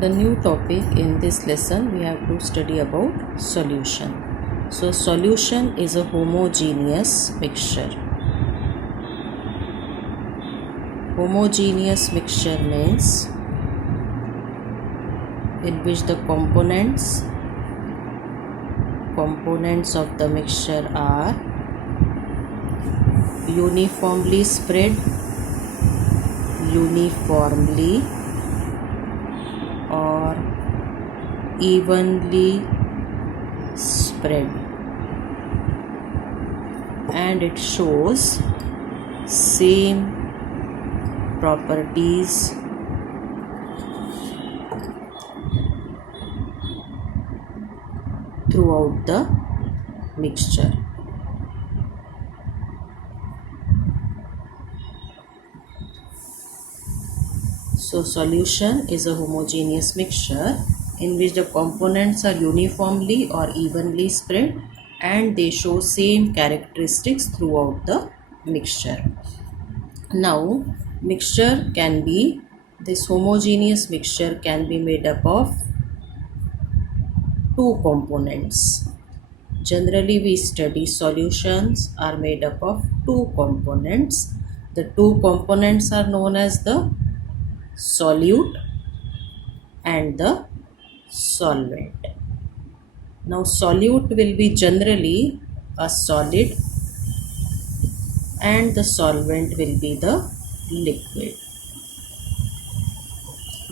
The new topic in this lesson we have to study about solution. So solution is a homogeneous mixture. Homogeneous mixture means in which the components of the mixture are uniformly spread, uniformly or evenly spread, and it shows same properties throughout the mixture. So solution is a homogeneous mixture in which the components are uniformly or evenly spread and they show same characteristics throughout the mixture. Now this homogeneous mixture can be made up of two components. Generally we study solutions are made up of two components. The two components are known as the solute and the solvent. Now solute will be generally a solid and the solvent will be the liquid.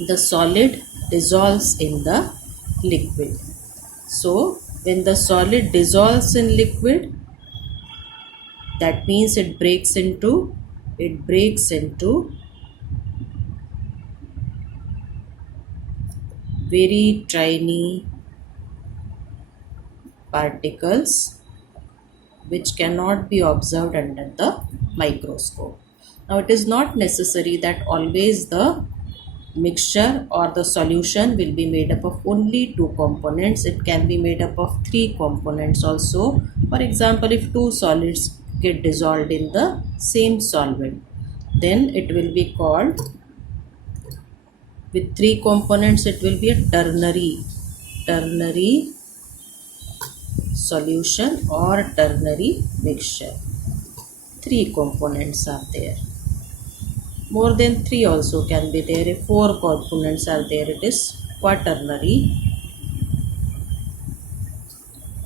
The solid dissolves in the liquid. So when the solid dissolves in liquid, that means it breaks into very tiny particles which cannot be observed under the microscope. Now it is not necessary that always the mixture or the solution will be made up of only two components. It can be made up of three components also. For example, if two solids get dissolved in the same solvent, then it will be called, with three components, it will be a ternary solution or ternary mixture. Three components are there. More than three also can be there. If four components are there, it is quaternary.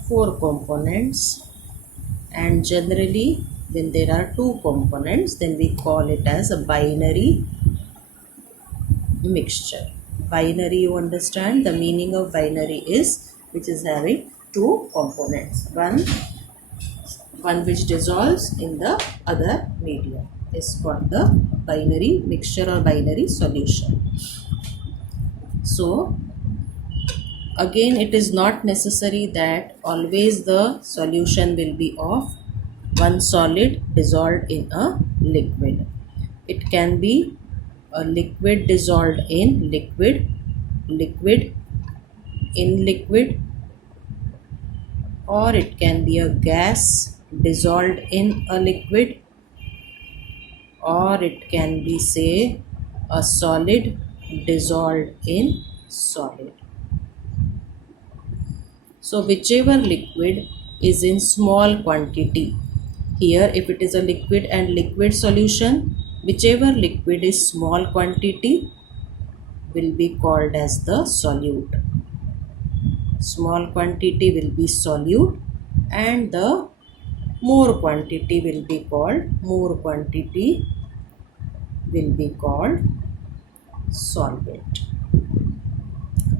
Four components, and generally when there are two components, then we call it as a binary mixture. Binary, you understand the meaning of binary is which is having two components, one which dissolves in the other medium is called the binary mixture or binary solution. So again, it is not necessary that always the solution will be of one solid dissolved in a liquid. It can be a liquid dissolved in liquid, liquid in liquid, or it can be a gas dissolved in a liquid, or it can be, say, a solid dissolved in solid. So whichever liquid is in small quantity, here if it is a liquid and liquid solution, whichever liquid is small quantity will be called as the solute. Small quantity will be solute and the more quantity will be called solvent.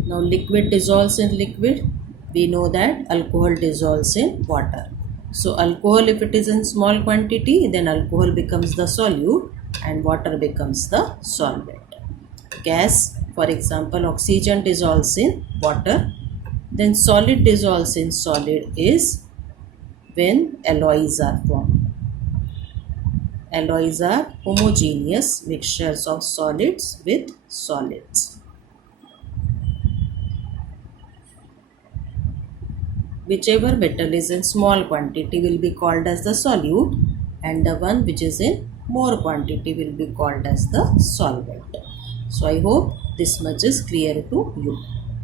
Now liquid dissolves in liquid. We know that alcohol dissolves in water. So alcohol, if it is in small quantity, then alcohol becomes the solute and water becomes the solvent. Gas, for example, oxygen dissolves in water. Then solid dissolves in solid is when alloys are formed. Alloys are homogeneous mixtures of solids with solids. Whichever metal is in small quantity will be called as the solute and the one which is in more quantity will be called as the solvent. So I hope this much is clear to you.